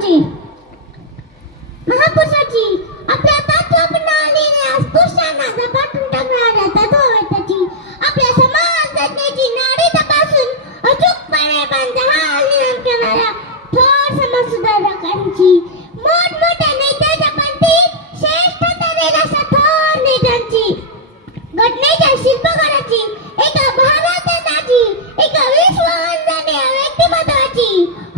महापुरुषाची महापुरुषाची आपल्या तत्वज्ञानी अस्पृश्यांना झपाटून टाकणाऱ्या तत्ववेत्याची आपल्या समाज घटनेची नाडी तपासून अचूकपणे हाल निर्माण करणाऱ्या थोर समाज सुधारकांची मोठमोठ्या नेत्याच्या पंथी श्रेष्ठ ठरलेल्या अशा थोर नेत्यांची घटनेच्या शिल्पकाराची एका भारतरत्नाची एका विश्ववंदनीय व्यक्तिमत्वाची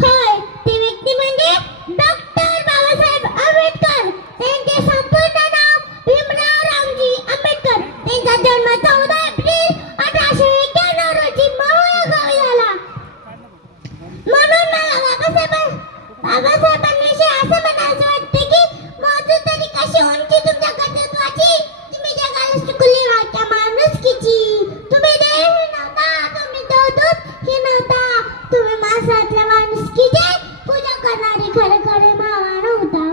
होय ती व्यक्ती म्हणजे डॉक्टर बाबासाहेब आंबेडकर. त्यांचे संपूर्ण नाव भीमराव रामजी आंबेडकर. त्यांचा जन्म 14 एप्रिल 1891 रोजी मोहोळ गावी झाला. म्हणून मला बाबासाहेबांविषयी असं म्हणायचं वाटते की मोजू तरी कशी उंची तुमच्या कर्तृत्वाची, तुम्ही जगाला शिकवली वाटत्या माणुसकीची. तुम्ही देव नव्हता, तुम्ही देवदूत ही नव्हता, तुम्ही माणसातल्या माणुसकीचे पूजा करणारी खरे मानव होता.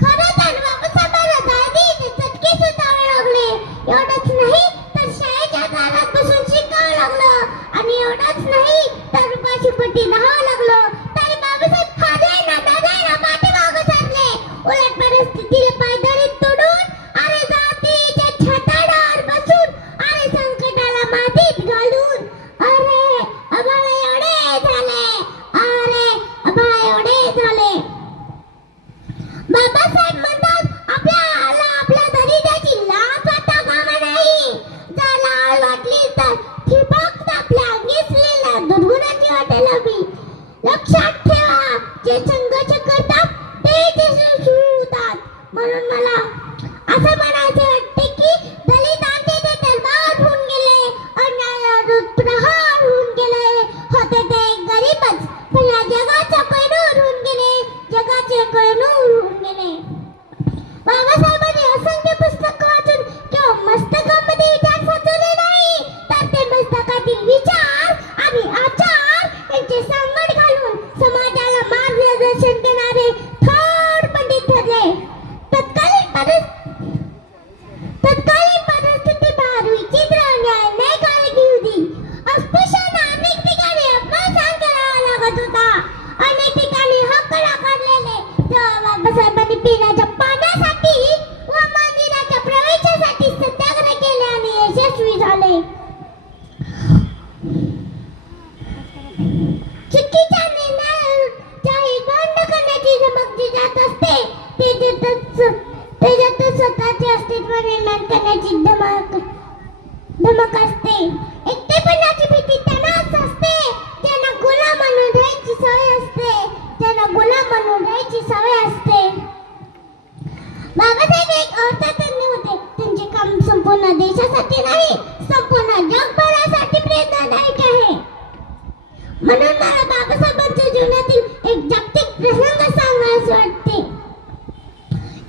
खरं तर बाबासाहेबांना दाढी चटके सुद्धा लागले. एवढंच नाही तर शाळेच्या दारात बसून शिकावं लागलं आणि एवढंच नाही तर रुपयाची पट्टी राहावं लागलं. तरी बाबासाहेब हादरायला पाठीमागं सरले. उलट परिस्थितीला पायदळी तोडून अरे जातीच्या छताडावर बसून अरे संकटाला मातीत घालून अरे आभाळ एवढे झाले, अरे आभाळ एवढे झाले. बाबासाहेब म्हणतात आपल्या दरिद्राची लाज वाटता कामा नाही. जर लाज वाटली तर ती फक्त आपल्या अंगीसलेल्या दुर्गुणाची वाटेल हवी. लक्षात ठेवा, जे संघर्ष करतात ते यशस्वी होतात. म्हणून मला असं म्हणायचे वाटते की दलितांचे ते तलवार होऊन गेले, अन्यायावर प्रहार होऊन गेले. होते ते गरीबच, पण या जगाचे कोहिनूर होऊन गेले, जगाचे कोहिनूर होऊन गेले. बाबासाहेबांनी असंख्य पुस्तक वाचून किंवा मस्तकामध्ये विचार साचवले नाही, तर ते मस्तकातील विचार आणि आचार यांचे संगड घालून समाजाला मार्गदर्शन देणारे थोर पंडित ठरले. तत्कालीन परिस्थिती फार विचित्र आणि अन्यायकारक होती. अस्पृश्यांना अनेक ठिकाणी अपमान सहन करावा लागत होता, अनेक ठिकाणी हक्क नाकारलेले. तेव्हा बाबासाहेबांनी पिण्याच्या पाण्यासाठी व मंदिराच्या प्रवेशासाठी सत्याग्रह केले आणि यशस्वी झाले. चुकीच्या निर्णय जाहीर बंद करण्याची धमक जी जात असते, त्याच्यातच स्वतःचे अस्तित्व निर्माण करण्याची धमक असते. एकटेपणाची भीती त्यांनाच असते ज्यांना गुलाम म्हणून राहायची सवय असते, ज्यांना गुलाम म्हणून राहायची सवय असते. बाबासाहेब एक अर्थतज्ञ होते. त्यांचे काम संपूर्ण देशासाठी नाही, संपूर्ण जगभरासाठी प्रेरणादायक आहे. म्हणून मला बाबासाहेबांच्या जीवनातील एक जागतिक प्रसंग सांगायला वाटते.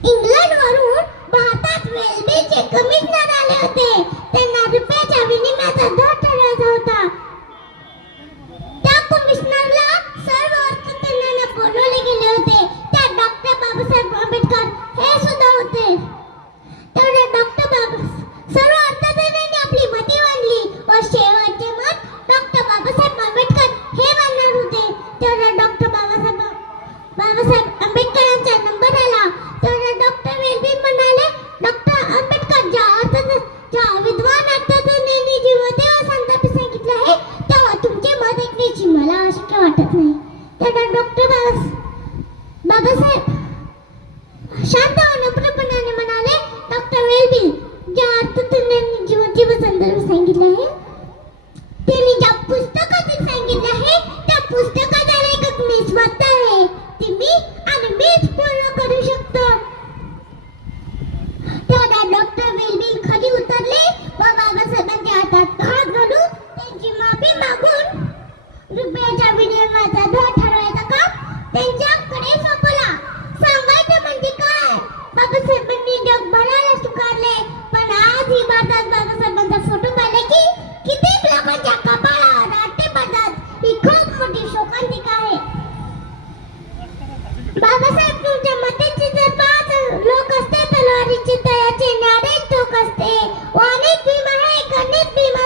इंग्लंडवरून भारतात रेल्वेचे कमिशनर आले होते. त्यांना रुपयाच्या विनिमयाचा दर ठरवायचा होता. त्या कमिशनरला सर्व अर्थतज्ञांना बोलवले गेले होते. त्यात डॉक्टर बाबासाहेब आंबेडकर हे सुद्धा होते. तेवढ्या सर्व अर्थतज्ञांनी आपली मते मांडली व शेवटचे मत डॉक्टर बाबासाहेब आंबेडकर हे मानणार होते. तेवढ्या डॉक्टर बाबासाहेब आंबेडकरांचा नंबर आला. तेवढ्या डॉक्टर वेलबी म्हणाले, डॉक्टर आंबेडकर ज्या विद्वान अर्थतज्ञांनी जेव्हा तेव्हा संतापी सांगितलं आहे, तेव्हा तुमचे मत ऐकण्याची मला अशक्य वाटत नाही. तेवढ्या डॉक्टर बाबासाहेब शांत व नम्रपणाने म्हणाले, डॉक्टर वेलबी ज्या अर्थतज्ञांनी जेव्हा संदर्भ सांगितलं आहे, त्यांनी ज्या पुस्तकातील सांगितले आहे, त्या पुस्तकाचा लेखक मी स्वतः आहे. ते मी आणि मीच पूर्ण करू शकतो. तेव्हा डॉक्टर वेलबी खाली उतरले व बाबासाहेबांच्या हातात हात घालून त्यांची माफी मागून रुपयाच्या विनिमयाचा दर ठरवायचा काम त्यांच्याकडे सोपवला. सांगायचं म्हणजे काय, बाबासाहेबांनी जगभराला स्वीकारले, पण आज ही भारतात बाबासाहेबांचा फोटो पाहिला की किती लोकांच्या कपाळावर राटे पडतात. ही खूप मोठी शोकांतिका आहे. बाबासाहेब तुमच्या मतांचे जर 5 लोक असते, तलवारीचे तयाचे न्यारे टोक असते. व अनेक भीम आहे, गणित भीम